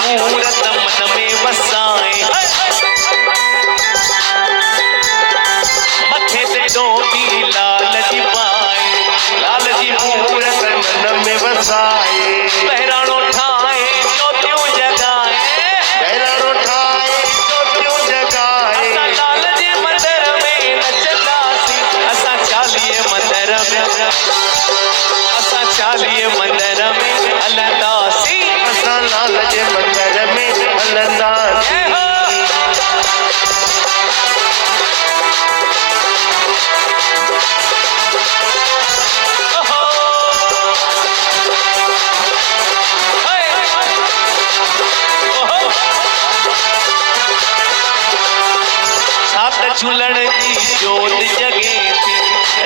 मूरत मन में वसाए मथे ते डोली लाल जी पाए लाल जी मूरत मन में वसाए बहराणो ठाए ज्योतियूं जगाए बहराणो ठाए ज्योतियूं जगाए असां लाल जे मंदर में नचंदासीं असां चालीहे मंदर में असां चालीहे मंदर में हलंदासीं असां लाल जे मंदर में हलंदासीं झूलण जी जोत जगे थी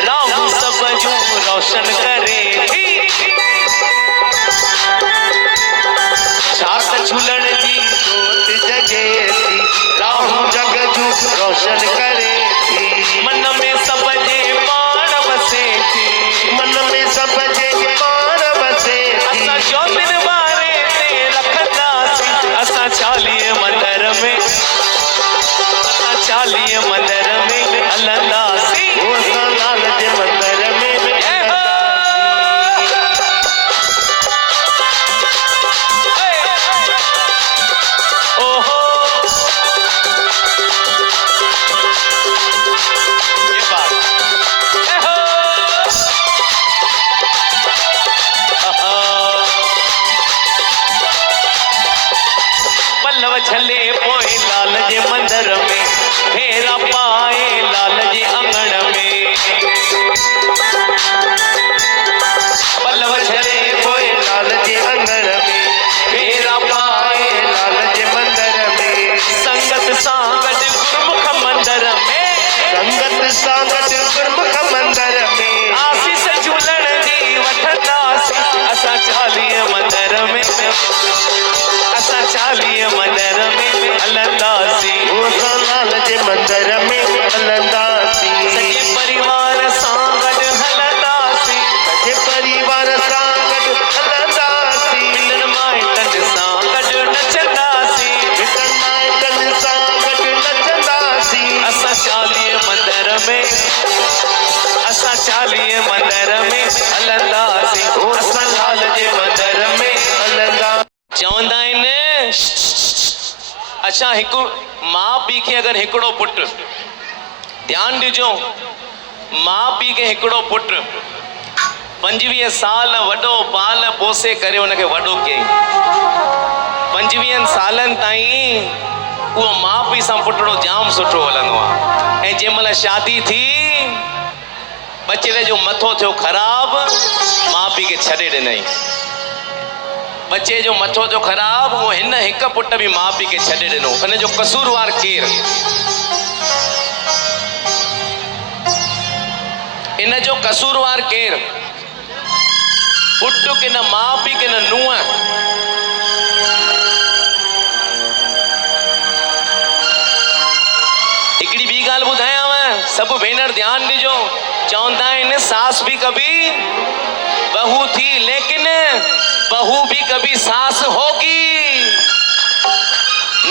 राम सब जूं रोशन करे थी छात झूलण जी जोत जगे थी राम जग जूं रोशन करे थी मन में सब जे पाण वसे थी मन में सब जे पाण वसे थी असां ज्योतिन वारे ते रखंदासीं असां चालीहे मंदर में चालीहे मंदर में हलंदासीं असां लाल जे मंदर में ओहो ये बात पल्लव छले पोए लाल जे मंदर में फेरा पाए लाल जी अंगण में पल्लव छले पोए लाल जी अंगण में फेरा पाए लाल जी मंदर में संगत सां गॾु गुरमुख मंदर में संगत सां गॾु गुरमुख मंदर में आसीस झूलण जी वठंदासीं असां चालीहे मंदर में असां चालीहे मंदर में हलंदासीं असां लाल जे मंदर में हलंदासीं सॼे परिवार सां गॾु हलंदासीं सॼे परिवार सां गॾु हलंदासीं मिटनि माइटनि सां गॾु नचंदासीं मिटनि माइटनि सां गॾु नचंदासीं असां चालीहे मंदर में असां चालीहे मंदर में हलंदासीं असां लाल जे मंदर में हलंदासीं चवंदा आहिनि अच्छा हिकु माउ पीउ खे अगरि हिकिड़ो पुटु ध्यानु ॾिजो माउ पीउ खे हिकिड़ो पुटु 25 साल वॾो पाल पोसे करे हुनखे वॾो कयईं 25 सालनि ताईं उहो माउ पीउ सां पुटड़ो जाम सुठो हलंदो आहे ऐं जंहिं महिल शादी थी बचड़े जो मथो थियो ख़राब माउ पीउ खे छॾे ॾिनई बच्चे जो मथो जो ख़राब वो हिन हिक पुट भी माउ पीउ खे छॾे ॾिनो इन जो कसूरवार केरु इन जो कसूरवार केरु पुट के न माउ पीउ के न नुंहुं हिकिड़ी ॿी ॻाल्हि ॿुधायांव सभु भेनर ध्यानु ॾिजो चवंदा आहिनि सास भी कभी बहू थी लेकिन बहू भी कभी सास होगी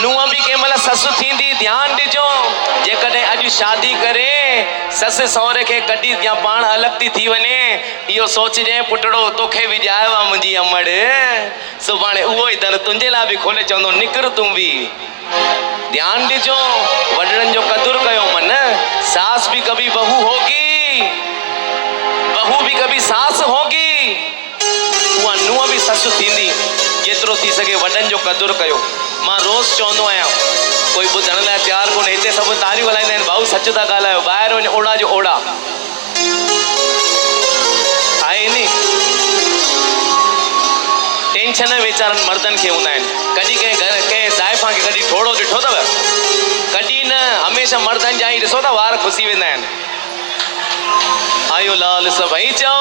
नुंहुं भी कंहिं महिल ससु थींदी ध्यानु ॾिजो जेकॾहिं अॼु शादी करे ससु सहुरे खे कढी या पाण अलॻि थी थी वञे इहो सोचिजांइ पुटड़ो तोखे बि ॼायो आहे मुंहिंजी अमड़ सुभाणे उहो ई दर तुंहिंजे लाइ बि खोले चवंदो निकिर तूं बि ध्यानु ॾिजो वॾड़नि जो क़दुरु कयो मन सास भी कभी बहू होगी बहू भी कभी सास होगी उहा नुंहुं भी ससु थींदी जेतिरो थी सघे वॾनि जो क़दुरु कयो मां रोज़ चवंदो आहियां कोई ॿुधण लाइ तयारु कोन्हे हिते सभु तारियूं हलाईंदा आहिनि भाऊ सच था ॻाल्हायो ॿाहिरि वञ ओड़ा जो ओड़ा आहे नी टेंशन वीचारनि मर्दनि खे हूंदा आहिनि कॾहिं कंहिं घर कंहिं ज़ाइफ़ा खे कॾहिं ठोड़ो ॾिठो अथव कॾहिं न हमेशह मर्दनि जा ई ॾिसो था वार खुसी वेंदा आहिनि आयो लाल सभई चओ